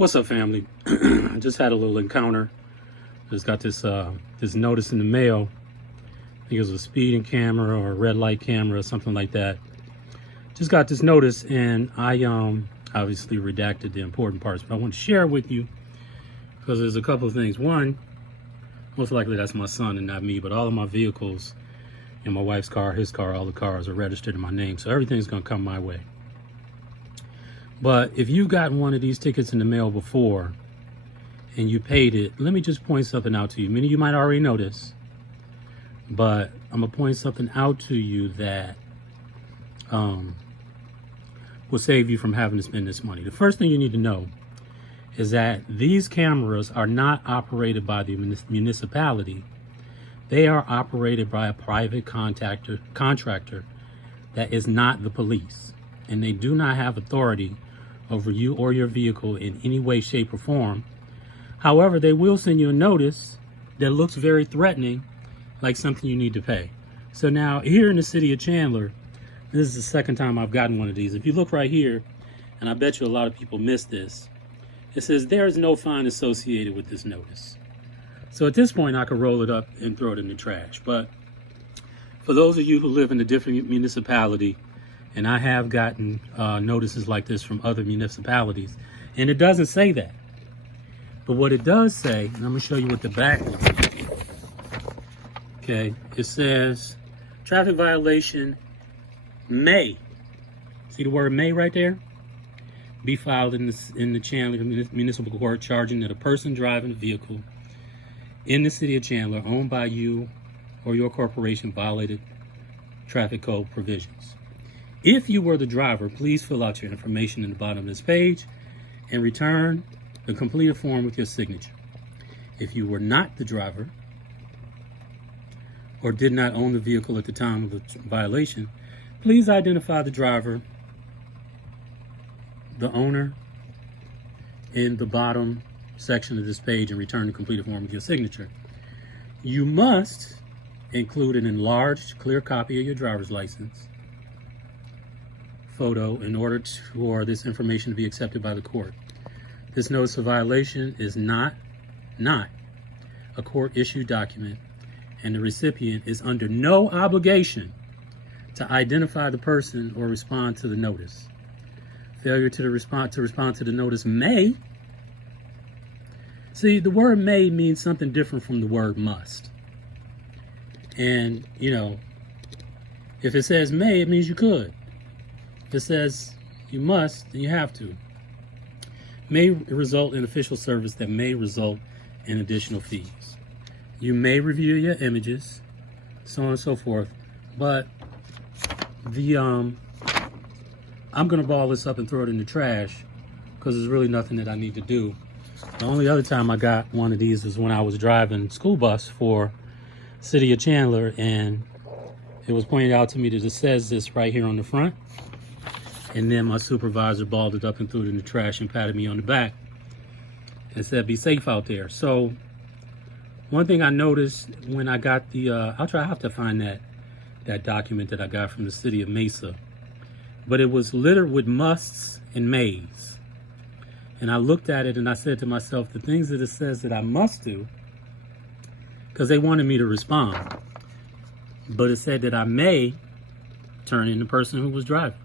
What's up, family? I just had a little encounter. Just got this this notice in the mail. I think it was a speeding camera or a red light camera or something like that. Just got this notice, and I obviously redacted the important parts, but I want to share it with you because there's a couple of things. One, most likely that's my son and not me, but all of my vehicles and my wife's car, his car, all the cars are registered in my name, so everything's gonna come my way. But if you got one of these tickets in the mail before and you paid it, let me just point something out to you. Many of you might already know this, but I'm gonna point something out to you that will save you from having to spend this money. The first thing you need to know is that these cameras are not operated by the municipality. They are operated by a private contractor that is not the police, and they do not have authority over you or your vehicle in any way, shape, or form. However, they will send you a notice that looks very threatening, like something you need to pay. So now, here in the city of Chandler, this is the second time I've gotten one of these. If you look right here, and I bet you a lot of people missed this, it says there is no fine associated with this notice. So at this point, I could roll it up and throw it in the trash. But for those of you who live in a different municipality, and I have gotten notices like this from other municipalities, and it doesn't say that. But what it does say, and I'm gonna show you what the back looks like. Okay, it says traffic violation may, see the word may right there? Be filed in the Chandler Municipal Court, charging that a person driving a vehicle in the city of Chandler owned by you or your corporation violated traffic code provisions. If you were the driver, please fill out your information in the bottom of this page and return the completed form with your signature. If you were not the driver or did not own the vehicle at the time of the violation, please identify the driver, the owner, in the bottom section of this page and return the completed form with your signature. You must include an enlarged, clear copy of your driver's license photo in order for this information to be accepted by the court. This notice of violation is not a court-issued document, and the recipient is under no obligation to identify the person or respond to the notice. Failure to respond to the notice may. See, the word may means something different from the word must. And, you know, if it says may, it means you could. If it says you must, then you have to. May result in official service that may result in additional fees. You may review your images, so on and so forth. But the I'm gonna ball this up and throw it in the trash because there's really nothing that I need to do. The only other time I got one of these was when I was driving school bus for City of Chandler, and it was pointed out to me that it says this right here on the front. And then my supervisor balled it up and threw it in the trash and patted me on the back and said, be safe out there. So one thing I noticed when I got the, I have to find that document that I got from the city of Mesa, but it was littered with musts and mays. And I looked at it and I said to myself, the things that it says that I must do, because they wanted me to respond, but it said that I may turn in the person who was driving.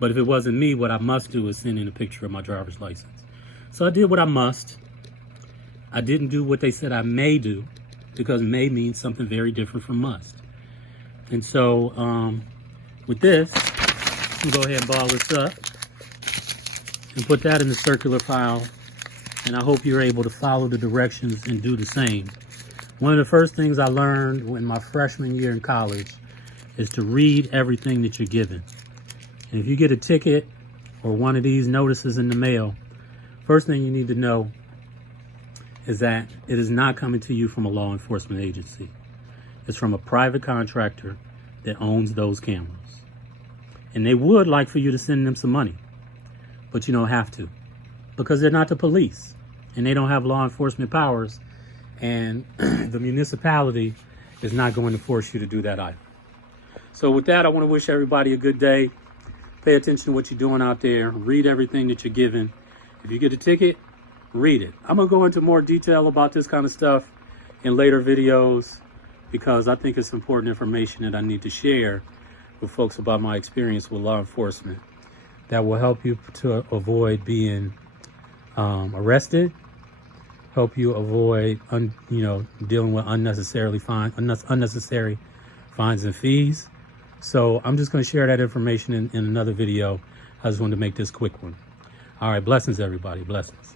But if it wasn't me, what I must do is send in a picture of my driver's license. So I did what I must. I didn't do what they said I may do, because may means something very different from must. And so with this, I'm gonna go ahead and ball this up and put that in the circular file. And I hope you're able to follow the directions and do the same. One of the first things I learned in my freshman year in college is to read everything that you're given. And if you get a ticket or one of these notices in the mail, first thing you need to know is that it is not coming to you from a law enforcement agency. It's from a private contractor that owns those cameras. And they would like for you to send them some money, but you don't have to, because they're not the police and they don't have law enforcement powers, and the municipality is not going to force you to do that either. So with that, I want to wish everybody a good day. Pay attention to what you're doing out there. Read everything that you're given. If you get a ticket, read it. I'm going to go into more detail about this kind of stuff in later videos because I think it's important information that I need to share with folks about my experience with law enforcement that will help you to avoid being arrested, help you avoid dealing with unnecessary fines and fees. So I'm just going to share that information in another video. I just wanted to make this quick one. All right, blessings everybody, blessings.